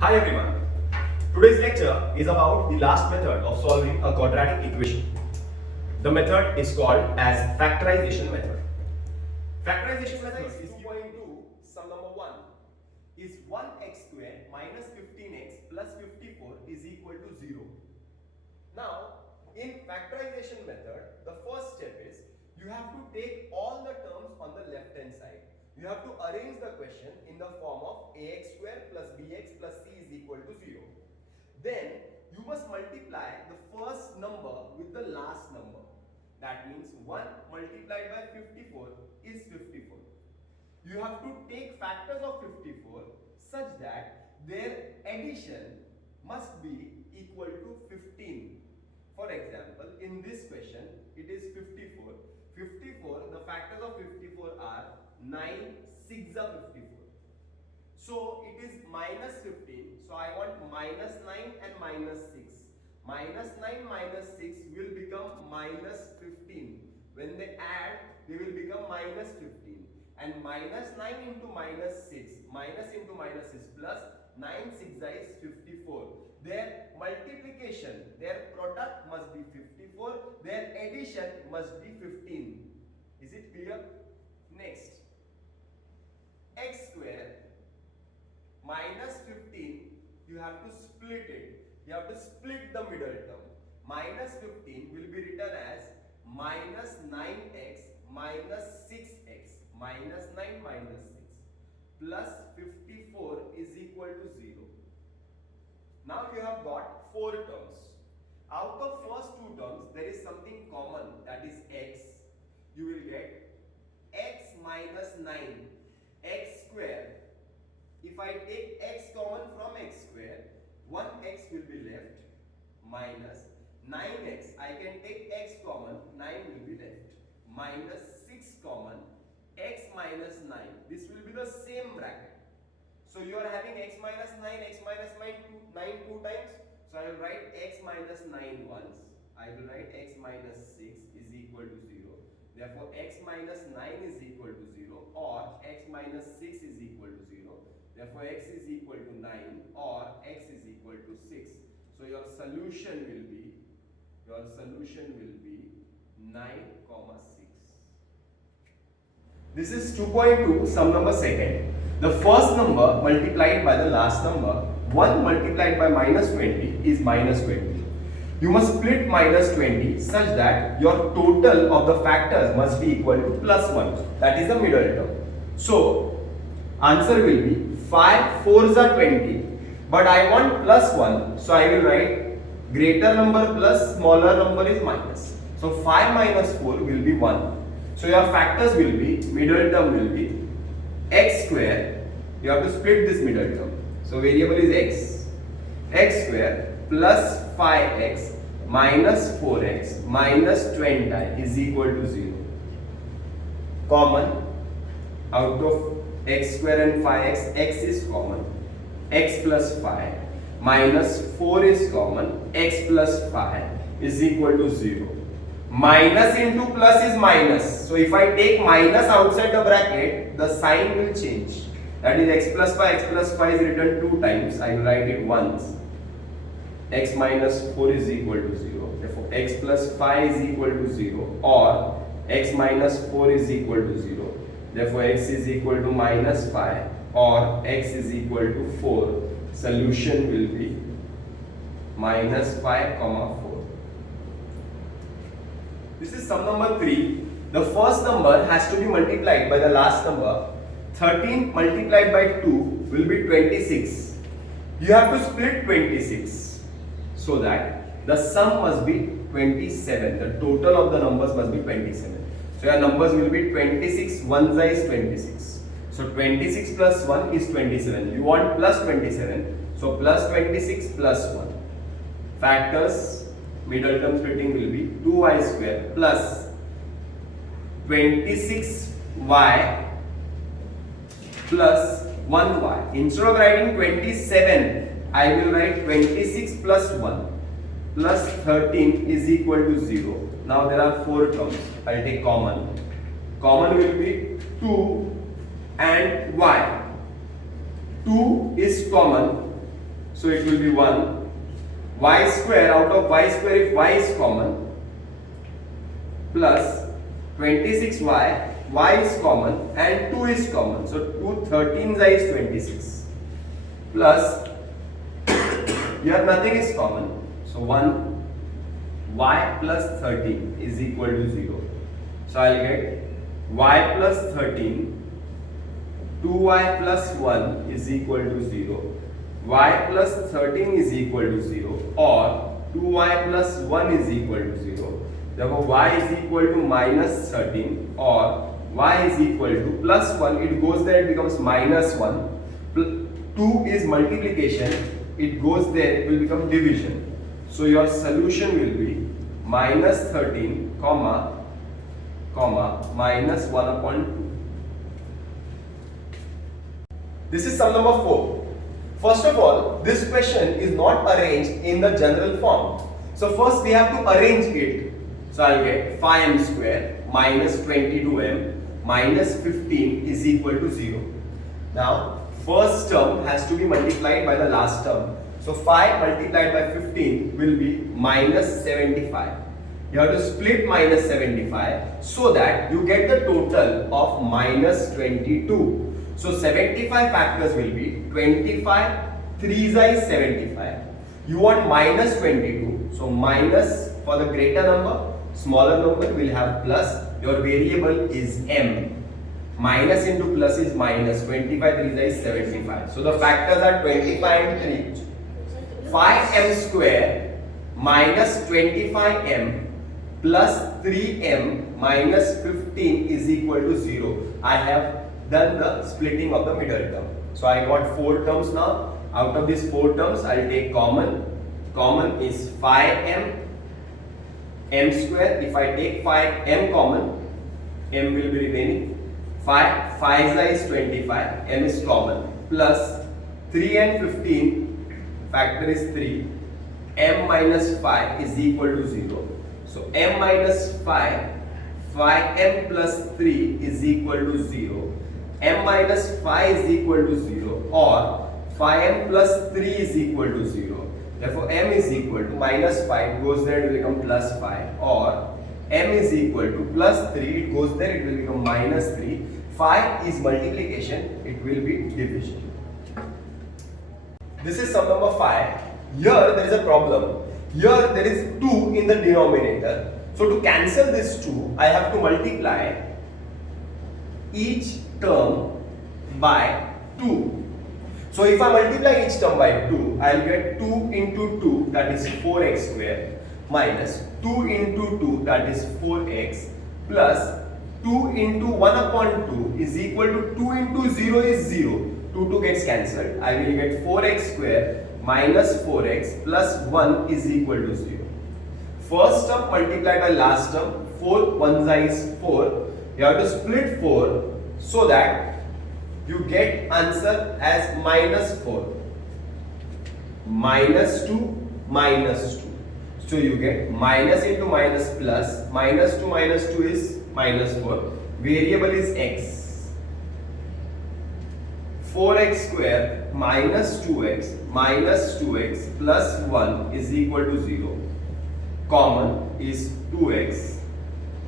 Hi everyone. Today's lecture is about the last method of solving a quadratic equation. The method is called as factorization method. Factorization method is equal to sum number 1 is 1x squared minus 15x plus 54 is equal to 0. Now, in factorization method, the first step is you have to take all the terms on the left hand side. You have to arrange the question in the form of ax square plus bx plus c is equal to 0. Then you must multiply the first number with the last number. That means 1 multiplied by 54 is 54. You have to take factors of 54 such that their addition must be equal to 15. For example, in this question, it is 54. 54, the factors of 54 are 9, 6 are 54. So it is minus 15. So I want minus 9 and minus 6. Minus 9 minus 6 will become minus 15. When they add, they will become minus 15. And minus 9 into minus 6. Minus into minus is plus. 9 6 is 54. Their multiplication, their product must be 54. Their addition must be 15. Is it clear? Next. X square minus 15, you have to split it. You have to split the middle term. Minus 15 will be written as minus 9x minus 6x minus 9 minus 6 plus 54 is equal to 0. Now you have got 4 terms. Out of first 2 terms, there is something common, that is x. You will get x minus 9, x square. If I take x common from x square, 1x will be left minus 9x. I can take x common, 9 will be left minus 6 common, x minus 9. This will be the same bracket. So you are having x minus 9, x minus 9 two times. So I will write x minus 9 once. I will write x minus 6 is equal to 0. Therefore, x minus 9 is equal to 0 or x minus 6 is equal to 0. Therefore, x is equal to 9 or x is equal to 6. So your solution will be 9, 6. This is 2.2 sum number second. The first number multiplied by the last number, 1 multiplied by minus 20 is minus 20. You must split minus 20 such that your total of the factors must be equal to plus 1. That is the middle term. So, answer will be 5 4s are 20, but I want plus 1, so I will write greater number plus smaller number is minus. So 5 minus 4 will be 1. So your factors will be, middle term will be x square. You have to split this middle term. So variable is x square plus 5x minus 4x minus 20 is equal to 0. Common out of x square and 5x, x is common, x plus 5 minus 4 is common, x plus 5 is equal to 0. Minus into plus is minus. So if I take minus outside the bracket, the sign will change. That is x plus 5 is written 2 times. I will write it once. X minus 4 is equal to 0. Therefore, x plus 5 is equal to 0 or x minus 4 is equal to 0. Therefore, x is equal to minus 5 or x is equal to 4. Solution will be minus 5, 4. This is sum number 3. The first number has to be multiplied by the last number. 13 multiplied by 2 will be 26. You have to split 26 so that the sum must be 27. The total of the numbers must be 27. So your numbers will be 26, 1 is 26. So 26 plus 1 is 27. You want plus 27. So plus 26 plus 1. Factors, middle term splitting will be 2y square plus 26y plus 1y. Instead of writing 27, I will write 26 plus 1 plus 13 is equal to 0. Now there are 4 terms. I will take common. Common will be 2 and y. 2 is common So it will be 1. Y square, out of y square if y is common, plus 26y, y is common and 2 is common. So 2 13s is 26. Plus, here nothing is common. So 1 y plus 13 is equal to 0. So I'll get y plus 13, 2y plus 1 is equal to 0. Y plus 13 is equal to 0, or 2y plus 1 is equal to 0. Therefore, y is equal to minus 13, or y is equal to plus 1. It goes there, it becomes minus 1. 2 is multiplication, it goes there, it will become division. So your solution will be minus 13, minus 1 upon 2. This is sum number 4. First of all, this question is not arranged in the general form. So first we have to arrange it. So I'll get 5m square minus 22m minus 15 is equal to 0. Now, first term has to be multiplied by the last term. So 5 multiplied by 15 will be minus 75. You have to split minus 75 so that you get the total of minus 22. So 75 factors will be 25, 3s is 75. You want minus 22. So minus for the greater number, smaller number will have plus. Your variable is m. Minus into plus is minus. 25, 3s is 75. So the factors are 25 and 3. 5m square minus 25m plus 3m minus 15 is equal to 0. I have done the splitting of the middle term. So I got 4 terms now. Out of these 4 terms, I will take common. Common is 5m m square. If I take 5m common, m will be remaining. 5 is 25, m is common, plus 3 and 15, factor is 3, m minus 5 is equal to 0. So m minus 5, 5m plus 3 is equal to 0. M minus 5 is equal to 0, or 5m plus 3 is equal to 0. Therefore, m is equal to minus 5, goes there, it will become plus 5, or m is equal to plus 3, it goes there, it will become minus 3. 5 is multiplication, it will be division. This is sum number 5. Here there is a problem. Here there is 2 in the denominator. So to cancel this 2, I have to multiply each term by 2. So if I multiply each term by 2, I will get 2 into 2, that is 4x square, minus 2 into 2, that is 4x, plus 2 into 1 upon 2 is equal to 2 into 0 is 0. 2 gets cancelled. I will get 4x square minus 4x plus 1 is equal to 0. First term multiplied by last term, 4 1 is 4. You have to split 4 so that you get answer as minus 4. Minus 2, minus 2. So you get minus into minus plus, minus 2 is minus 4. Variable is x. 4x square minus 2x plus 1 is equal to 0. Common is 2x.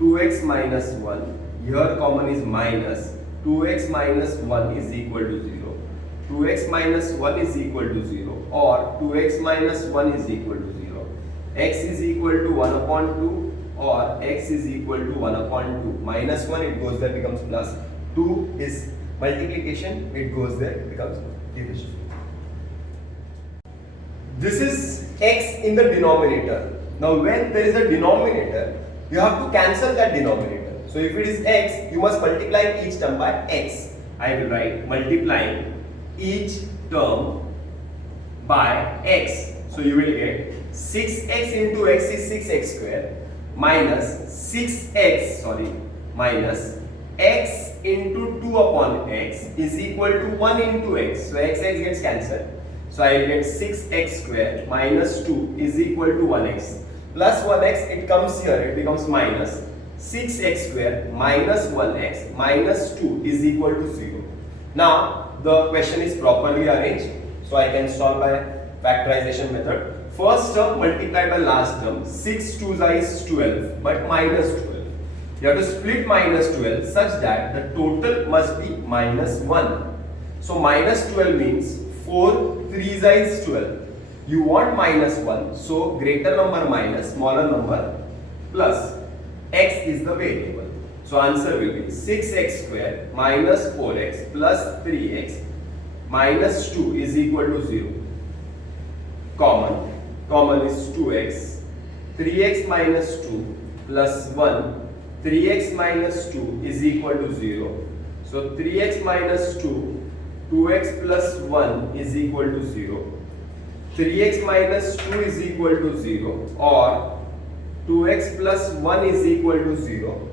2x minus 1. Here common is minus. 2x minus 1 is equal to 0. 2x minus 1 is equal to 0, or 2x minus 1 is equal to 0. X is equal to 1 upon 2, or x is equal to 1 upon 2. Minus 1, it goes there, becomes plus. 2 is multiplication, it goes there, it becomes division. This is x in the denominator. Now when there is a denominator, you have to cancel that denominator. So if it is x, you must multiply each term by x. I will write multiplying each term by x. So you will get 6x into x is 6x square minus minus x into 2 upon x is equal to 1 into x. So x gets cancelled. So I will get 6x square minus 2 is equal to 1x. Plus 1x, it comes here, it becomes minus 6x square minus 1x minus 2 is equal to 0. Now the question is properly arranged. So I can solve by factorization method. First term multiplied by last term. 6 2s is 12, but minus 12. You have to split minus 12 such that the total must be minus 1. So minus 12 means 4 3s is 12. You want minus 1, so greater number minus smaller number plus. X is the variable. So answer will be 6x square minus 4x plus 3x minus 2 is equal to 0. Common is 2x. 3x minus 2 plus 1. 3x minus 2 is equal to 0. So 3x minus 2, 2x plus 1 is equal to 0. 3x minus 2 is equal to 0, or 2x plus 1 is equal to 0.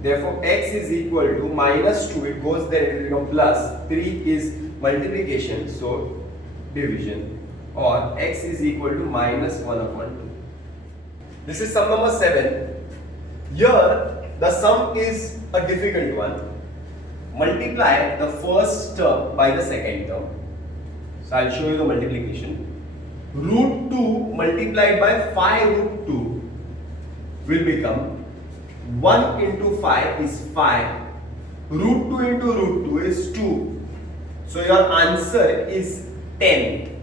Therefore, x is equal to minus 2, it goes there, it will become plus. 3 is multiplication, so division, or x is equal to minus 1 upon 2. This is sum number 7. Here, the sum is a difficult one. Multiply the first term by the second term. So, I will show you the multiplication. Root 2 multiplied by 5 root 2 will become 1 into 5 is 5. Root 2 into root 2 is 2. So your answer is 10.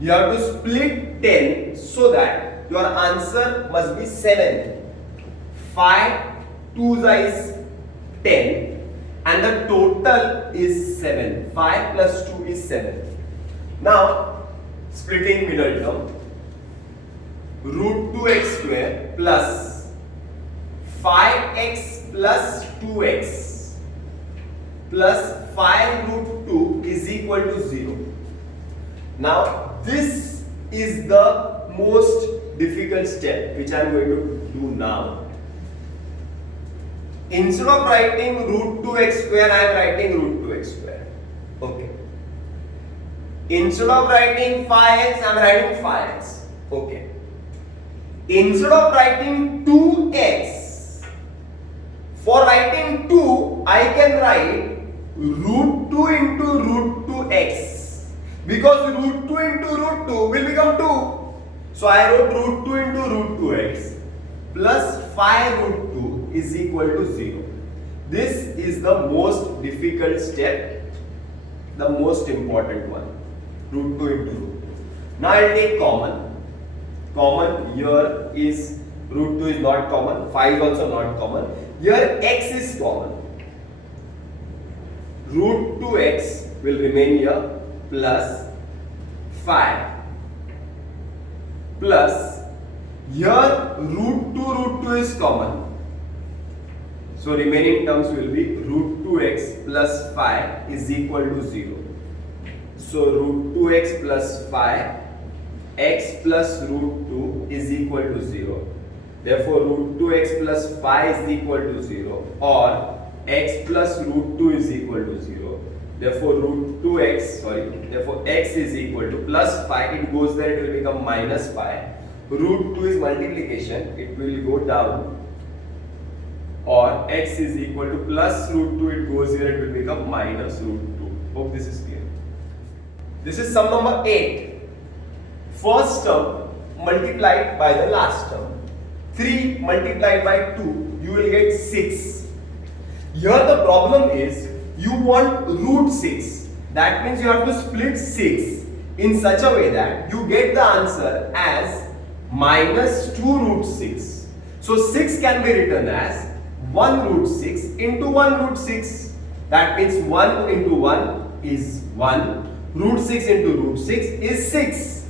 You have to split 10 so that your answer must be 7. 5 2s is 10 and the total is 7. 5 plus 2 is 7. Now splitting middle term, root 2x square plus 5x plus 2x plus 5 root 2 is equal to 0. Now this is the most difficult step which I am going to do now. Instead of writing root 2x square, I am writing root 2x square. Okay. Instead of writing 5x, I am writing 5x. Okay. Instead of writing 2x, for writing 2, I can write root 2 into root 2x. Because root 2 into root 2 will become 2. So I wrote root 2 into root 2x plus 5 root 2 is equal to 0. This is the most difficult step, the most important one. Root 2 into root 2. Now I will take common. Common here is root 2 is not common, 5 is also not common. Here x is common. Root 2x will remain here plus 5 plus here root 2 is common. So remaining terms will be root 2x plus 5 is equal to 0. So root 2x plus 5, x plus root 2 is equal to 0. Therefore root 2x plus 5 is equal to 0, or x plus root 2 is equal to 0. Therefore therefore x is equal to plus 5, it goes there, it will become minus 5. Root 2 is multiplication, it will go down, or x is equal to plus root 2, it goes here, it will become minus root 2. Hope this is clear. This is sum number 8. First term multiplied by the last term. 3 multiplied by 2, you will get 6. Here the problem is you want root 6. That means you have to split 6 in such a way that you get the answer as minus 2 root 6. So 6 can be written as 1 root 6 into 1 root 6. That means 1 into 1 is 1. Root 6 into root 6 is 6.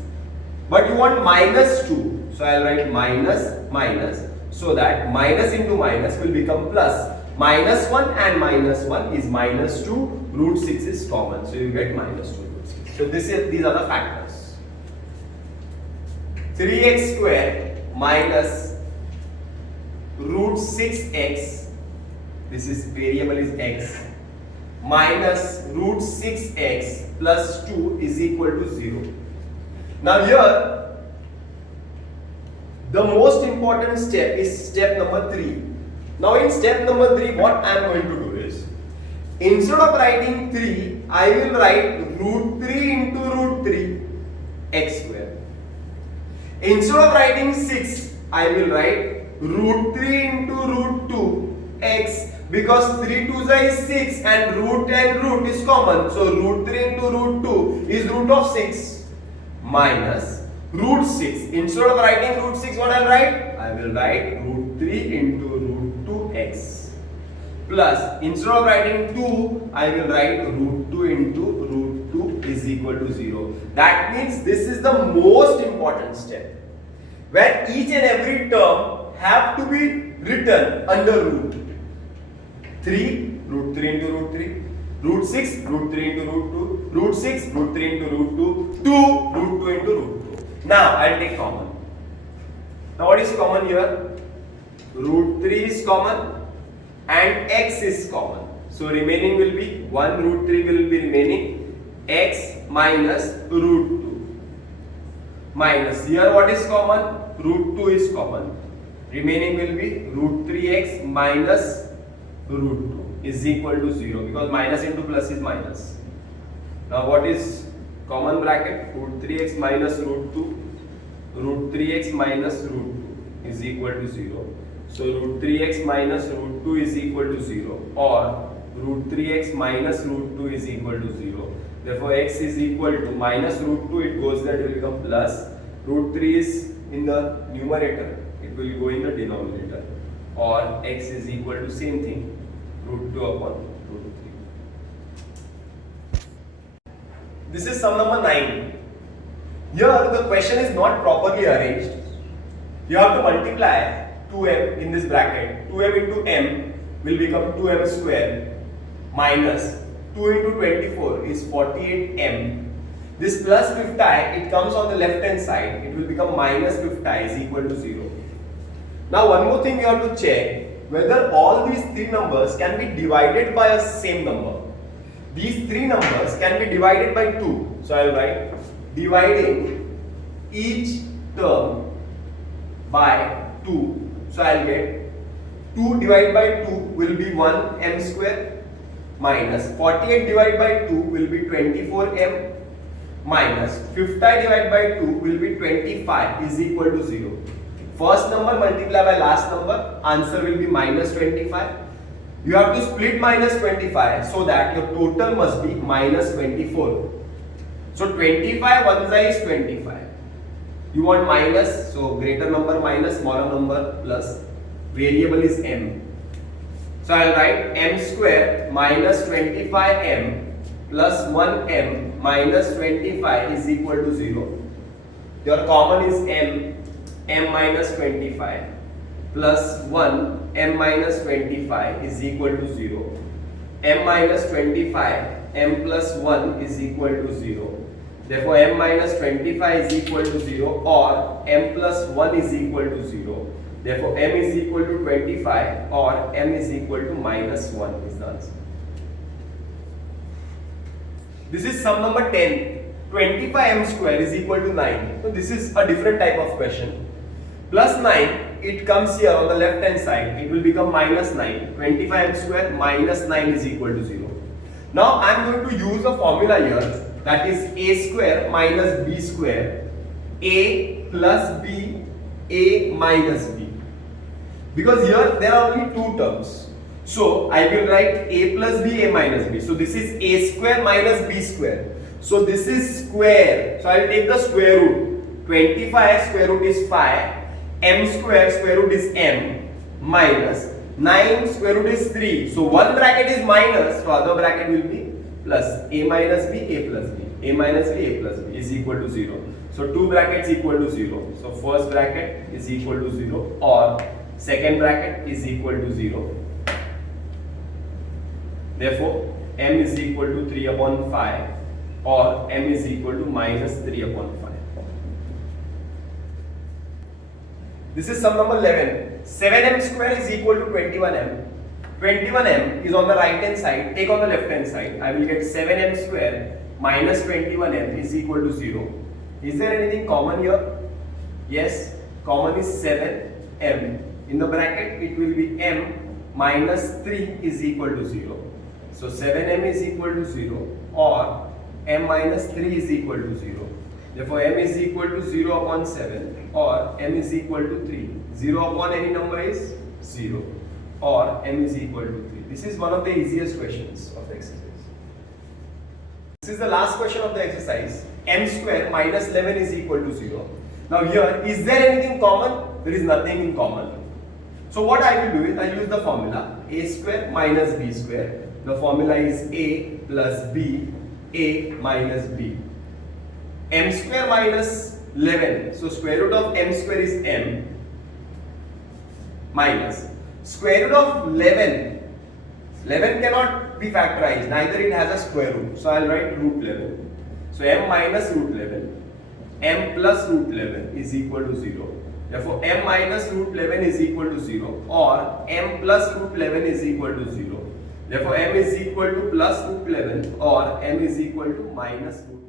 But you want minus 2. So I will write minus so that minus into minus will become plus. Minus 1 and minus 1 is minus 2. Root 6 is common. So you get minus 2 root 6. So these are the factors. 3x square minus root 6x. This is variable is x. Minus root 6x plus 2 is equal to 0. Now here, the most important step is step number 3. Now in step number 3, what I am going to do is, instead of writing 3, I will write root 3 into root 3. x square. Instead of writing 6, I will write root 3 into root 2 x, because 3 2s is 6 and root is common. So root 3 into root 2 is root of 6 minus root 6. Instead of writing root 6, what I'll write? I will write root 3 into root 2x plus, instead of writing 2, I will write root 2 into root 2 is equal to 0. That means this is the most important step, where each and every term have to be written under root. 3, root 3 into root 3, root 6, root 3 into root 2, root 6, root 3 into root 2, 2, root 2 into root 2. Now I'll take common. Now what is common here? Root 3 is common and x is common. So remaining will be 1 root 3 will be remaining, x minus root 2. Minus, here what is common? Root 2 is common. Remaining will be root 3x minus root 2 is equal to 0, because minus into plus is minus. Now what is common bracket? Root 3x minus root 2, root 3x minus root 2 is equal to 0. So root 3x minus root 2 is equal to 0, or root 3x minus root 2 is equal to 0. Therefore x is equal to minus root 2, it goes there, it will become plus. Root 3 is in the numerator, it will go in the denominator, or x is equal to same thing, root 2 upon root 3. This is sum number 9. Here the question is not properly arranged. You have to multiply 2m in this bracket. 2m into m will become 2m square minus 2 into 24 is 48m. This plus 50, it comes on the left hand side, it will become minus 50 is equal to 0. Now one more thing you have to check, whether all these three numbers can be divided by a same number. These three numbers can be divided by 2. So I will write dividing each term by 2. So I will get 2 divided by 2 will be 1m square minus 48 divided by 2 will be 24m minus 50 divided by 2 will be 25 is equal to 0. First number multiply by last number, answer will be minus 25. You have to split minus 25 so that your total must be minus 24. So 25 one side is 25. You want minus, so greater number minus, smaller number plus. Variable is m. So I will write m square minus 25m plus 1m minus 25 is equal to 0. Your common is m minus 25 plus 1 m minus 25 is equal to 0. M minus 25 m plus 1 is equal to 0. Therefore m minus 25 is equal to 0, or m plus 1 is equal to 0. Therefore m is equal to 25 or m is equal to minus 1 is the answer. This is sum number 10. 25m square is equal to 9. So this is a different type of question. Plus 9, it comes here on the left hand side, it will become minus 9. 25m square minus 9 is equal to 0. Now I am going to use a formula here, that is a square minus b square, a plus b, a minus b. Because here there are only two terms. So I will write a plus b, a minus b. So this is a square minus b square. So this is square. So I will take the square root. 25 square root is 5. M square root is m minus 9 square root is 3. So one bracket is minus, so other bracket will be plus. A minus b, a plus b. A minus b, a plus b is equal to 0. So two brackets equal to 0. So first bracket is equal to 0 or second bracket is equal to 0. Therefore m is equal to 3 upon 5 or m is equal to minus 3 upon 5. This is sum number 11. 7m square is equal to 21m. 21m is on the right hand side. Take on the left hand side. I will get 7m square minus 21m is equal to 0. Is there anything common here? Yes. Common is 7m. In the bracket it will be m minus 3 is equal to 0. So 7m is equal to 0 or m minus 3 is equal to 0. Therefore m is equal to 0 upon 7 or m is equal to 3. 0 upon any number is 0 or m is equal to 3. This is one of the easiest questions of the exercise. This is the last question of the exercise. M square minus 11 is equal to 0. Now here, is there anything common? There is nothing in common. So what I will do is, I use the formula a square minus b square. The formula is a plus b, a minus b. M square minus 11. So square root of m square is m minus square root of 11. 11 cannot be factorized, neither it has a square root. So I'll write root 11. So m minus root 11, m plus root 11 is equal to 0. Therefore m minus root 11 is equal to 0 or m plus root 11 is equal to 0. Therefore m is equal to plus root 11 or m is equal to minus root